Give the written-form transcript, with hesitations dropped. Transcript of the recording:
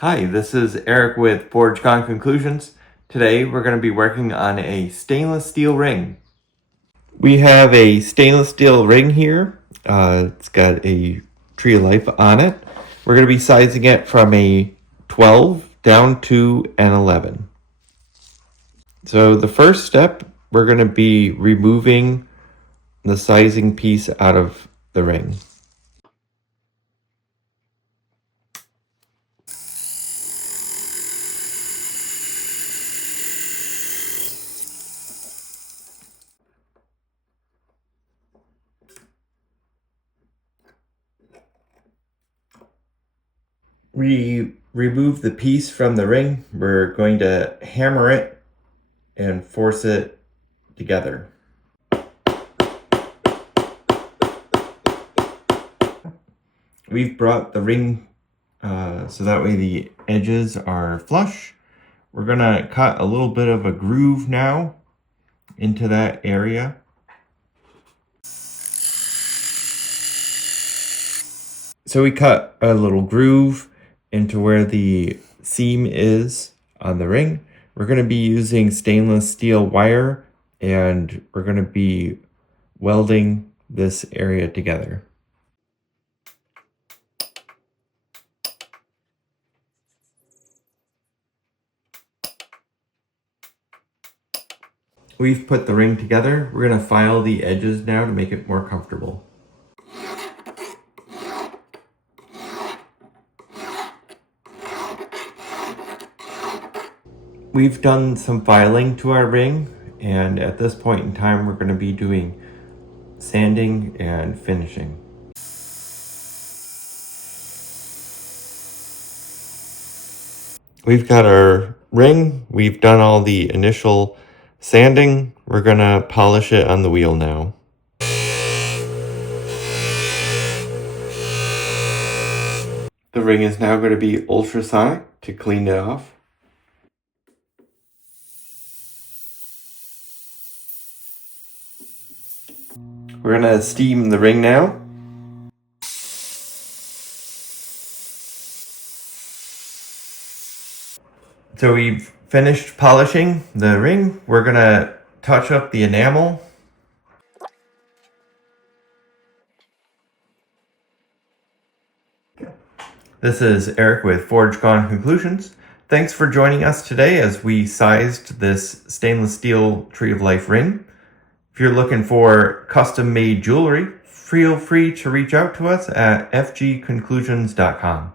Hi, this is Eric with ForgeCon Conclusions. Today we're going to be working on a stainless steel ring. We have a stainless steel ring here. It's got a tree of life on it. We're going to be sizing it from a 12 down to an 11. So the first step, we're going to be removing the sizing piece out of the ring. We remove the piece from the ring. We're going to hammer it and force it together. We've brought the ring so that way the edges are flush. We're gonna cut a little bit of a groove now into that area. So we cut a little groove into where the seam is on the ring. We're going to be using stainless steel wire and we're going to be welding this area together. We've put the ring together. We're going to file the edges now to make it more comfortable. We've done some filing to our ring, and at this point in time, we're going to be doing sanding and finishing. We've got our ring. We've done all the initial sanding. We're going to polish it on the wheel now. The ring is now going to be ultrasonic to clean it off. We're going to steam the ring now. So we've finished polishing the ring. We're going to touch up the enamel. This is Eric with ForgeCon Conclusions. Thanks for joining us today as we sized this stainless steel Tree of Life ring. If you're looking for custom-made jewelry, feel free to reach out to us at fgconclusions.com.